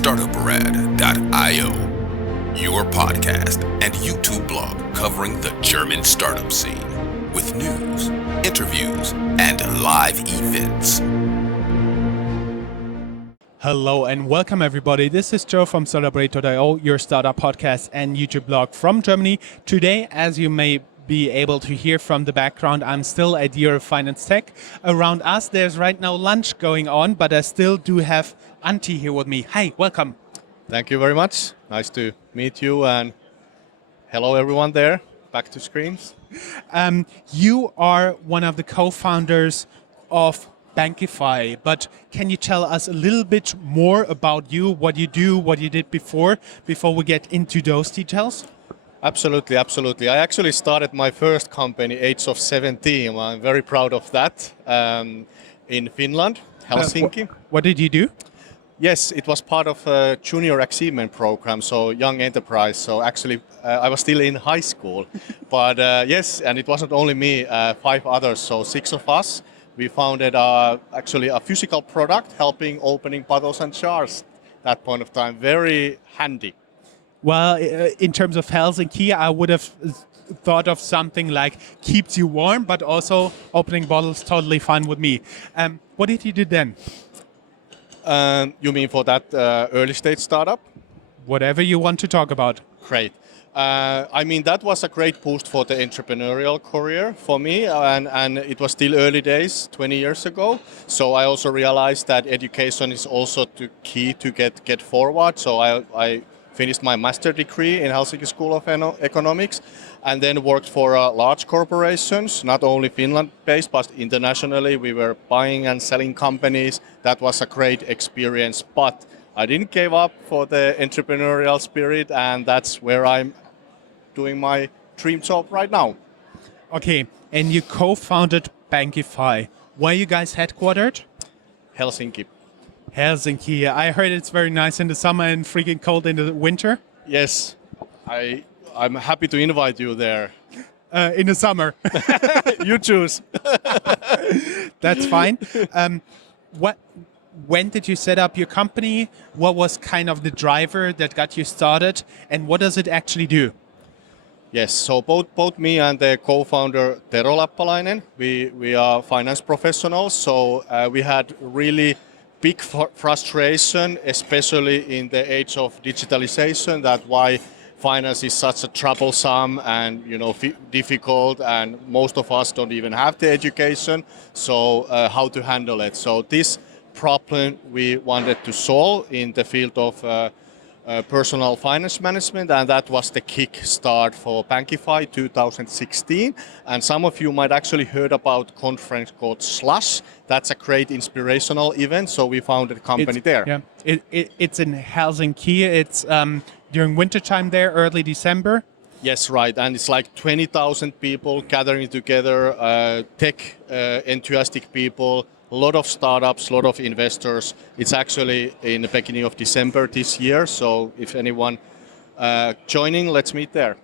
Startuprad.io, your podcast and YouTube blog covering the German startup scene with news, interviews, and live events. Hello and welcome everybody. This is Joe from Startuprad.io, your startup podcast and YouTube blog from Germany. Today, as you may be able to hear from the background, I'm still at Year Finance Tech. Around us, there's right now lunch going on, but I still do have Antti here with me. Hi, welcome. Thank you very much. Nice to meet you and hello everyone there. Back to screens. You are one of the co-founders of Bankify, but can you tell us a little bit more about you, what you do, what you did before we get into those details? Absolutely. I actually started my first company age of 17. I'm very proud of that. In Finland, Helsinki. What did you do? Yes, it was part of a junior achievement program, so young enterprise. So actually, I was still in high school. But yes, and it wasn't only me, 5 others, so 6 of us. We founded actually a physical product helping opening bottles and jars at that point of time. Very handy. Well, in terms of Helsinki, I would have thought of something like keeps you warm, but also opening bottles, totally fine with me. What did you do then? You mean for that early stage startup? Whatever you want to talk about. Great. I mean, that was a great boost for the entrepreneurial career for me, and it was still early days, 20 years ago. So I also realized that education is also key to get forward. So I finished my master degree in Helsinki School of Economics, and then worked for large corporations, not only Finland-based, but internationally. We were buying and selling companies. That was a great experience, but I didn't give up for the entrepreneurial spirit, and that's where I'm doing my dream job right now. Okay, and you co-founded Bankify. Where are you guys headquartered? Helsinki. Helsinki. I heard it's very nice in the summer and freaking cold in the winter. Yes, I'm happy to invite you there. In the summer. You choose. That's fine. When did you set up your company? What was kind of the driver that got you started? And what does it actually do? Yes, so both me and the co-founder Tero Lappalainen, we are finance professionals. So we had really big frustration, especially in the age of digitalization, that why finance is such a troublesome and difficult, and most of us don't even have the education. So how to handle it? So this problem we wanted to solve in the field of personal finance management, and that was the kick start for Bankify 2016. And some of you might actually heard about a conference called Slush. That's a great inspirational event, so we founded a company there. Yeah, it's in Helsinki. It's during wintertime there, early December. Yes, right, and it's like 20,000 people gathering together, tech enthusiastic people, a lot of startups, a lot of investors. It's actually in the beginning of December this year, so if anyone joining, let's meet there.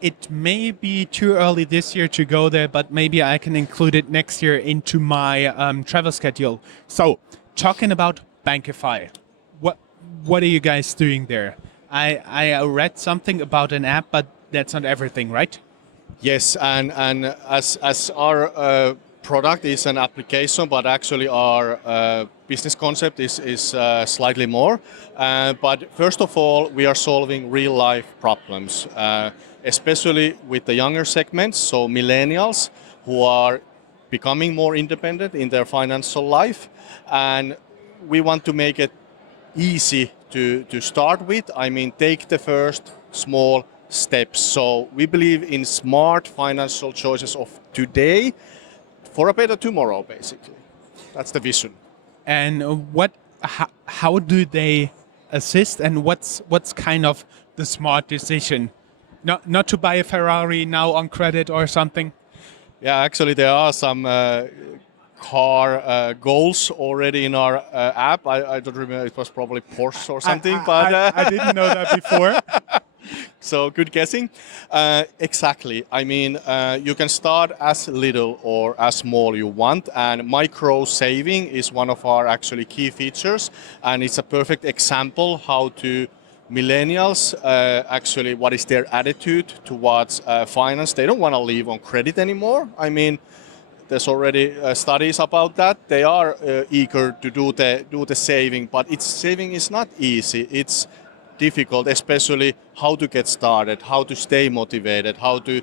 It may be too early this year to go there, but maybe I can include it next year into my travel schedule. So, talking about Bankify, what are you guys doing there? I read something about an app, but that's not everything, right? Yes, and as our product is an application, but actually our business concept is slightly more. But first of all, we are solving real life problems, especially with the younger segments, so millennials who are becoming more independent in their financial life. And we want to make it easy to start with. I mean, take the first small steps. So we believe in smart financial choices of today for a better tomorrow, basically. That's the vision. And how do they assist, and what's kind of the smart decision? Not to buy a Ferrari now on credit or something? Yeah, actually there are some car goals already in our app. I don't remember, it was probably Porsche or something. I didn't know that before. So good guessing. Exactly. I mean, you can start as little or as small you want, and micro saving is one of our actually key features, and it's a perfect example how to millennials actually what is their attitude towards finance. They don't want to live on credit anymore. I mean, there's already studies about that. They are eager to do the saving, but saving is not easy. It's difficult, especially how to get started, how to stay motivated, how to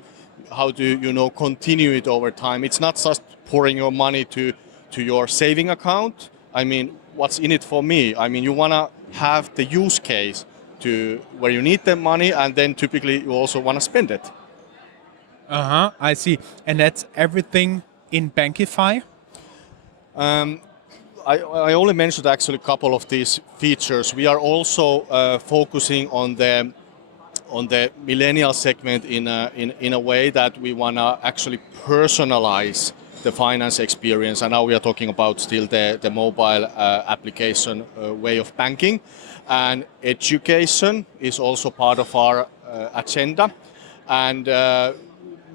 continue it over time. It's not just pouring your money to your saving account. I mean, what's in it for me? I mean, you wanna have the use case to where you need the money, and then typically you also wanna spend it. I see. And that's everything in Bankify? I only mentioned actually a couple of these features. We are also focusing on the millennial segment in a way that we want to actually personalize the finance experience. And now we are talking about still the mobile application way of banking. And education is also part of our agenda. And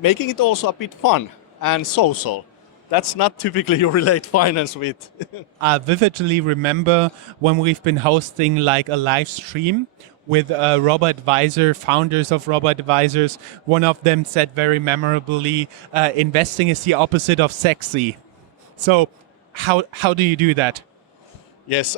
making it also a bit fun and social. That's not typically you relate finance with. I vividly remember when we've been hosting like a live stream with robo-advisor, founders of robo-advisors. One of them said very memorably, investing is the opposite of sexy. So how do you do that? Yes,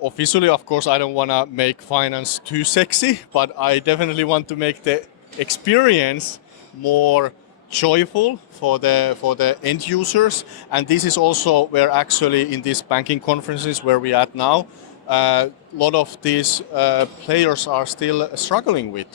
officially, of course, I don't want to make finance too sexy, but I definitely want to make the experience more joyful for the end users. And this is also where actually in these banking conferences where we are at now, a lot of these players are still struggling with.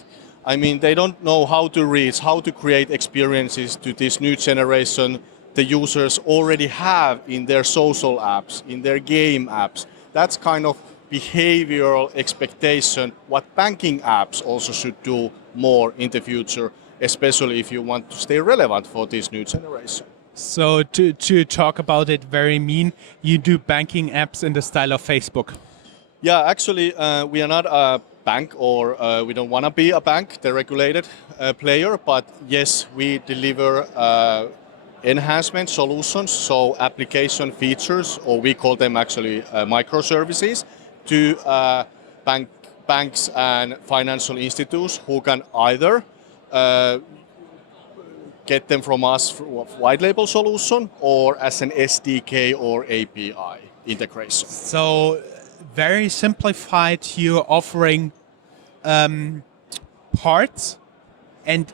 I mean, they don't know how to reach, how to create experiences to this new generation the users already have in their social apps, in their game apps. That's kind of behavioral expectation what banking apps also should do more in the future, especially if you want to stay relevant for this new generation. So to talk about it very mean, you do banking apps in the style of Facebook. Yeah, actually, we are not a bank, or we don't want to be a bank, the regulated player, but yes, we deliver enhancement solutions, so application features, or we call them actually microservices, to banks and financial institutes who can either get them from us through a white label solution or as an SDK or API integration. So very simplified, you're offering parts, and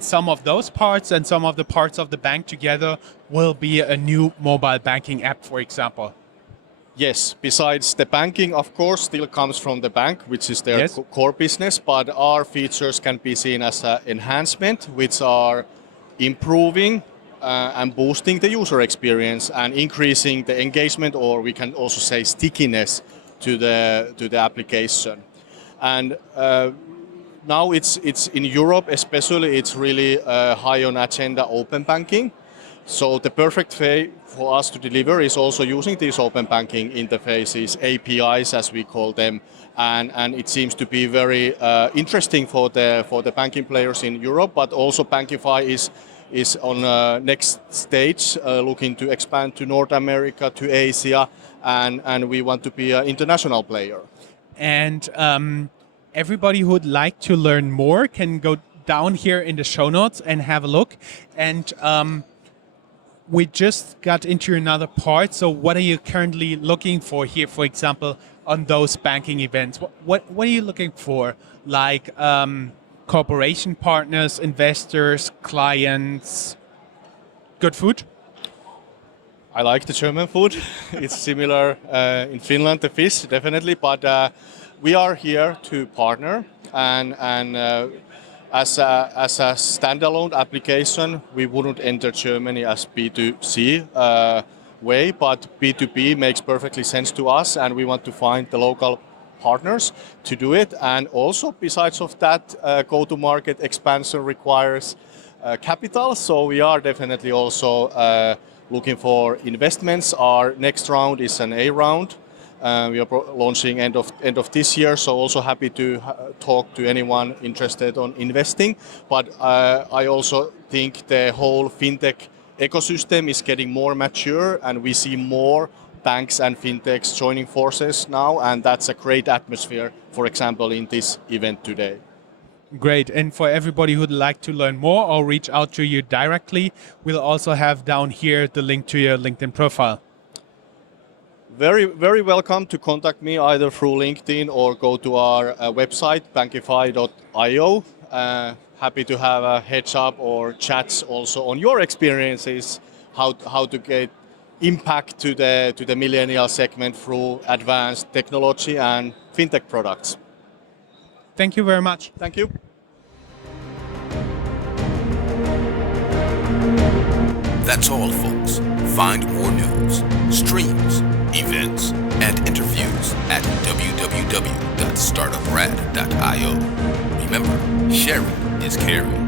some of those parts and some of the parts of the bank together will be a new mobile banking app, for example. Yes, besides the banking, of course, still comes from the bank, which is their Yes. core business, but our features can be seen as an enhancement, which are improving and boosting the user experience and increasing the engagement, or we can also say stickiness to the application. And now it's in Europe especially, it's really high on agenda open banking. So the perfect way for us to deliver is also using these open banking interfaces, APIs as we call them, and it seems to be very interesting for the banking players in Europe. But also Bankify is on next stage, looking to expand to North America, to Asia, and we want to be an international player. And everybody who would like to learn more can go down here in the show notes and have a look. And we just got into another part. So what are you currently looking for here, for example, on those banking events? What are you looking for? Like cooperation partners, investors, clients, good food? I like the German food. It's similar in Finland, the fish, definitely. But we are here to partner, and as a standalone application, we wouldn't enter Germany as B2C way, but B2B makes perfectly sense to us, and we want to find the local partners to do it. And also, besides of that, go-to-market expansion requires capital, so we are definitely also looking for investments. Our next round is an A round, We are launching end of this year, so also happy to talk to anyone interested on investing. But I also think the whole fintech ecosystem is getting more mature, and we see more banks and fintechs joining forces now, and that's a great atmosphere, for example, in this event today. Great. And for everybody who'd like to learn more or reach out to you directly, we'll also have down here the link to your LinkedIn profile. Very, very welcome to contact me either through LinkedIn or go to our website, Bankify.io. Happy to have a heads up or chats also on your experiences, how to get impact to the millennial segment through advanced technology and fintech products. Thank you very much. Thank you. That's all, folks. Find more news, streams, events, and interviews at www.startuprad.io. Remember, sharing is caring.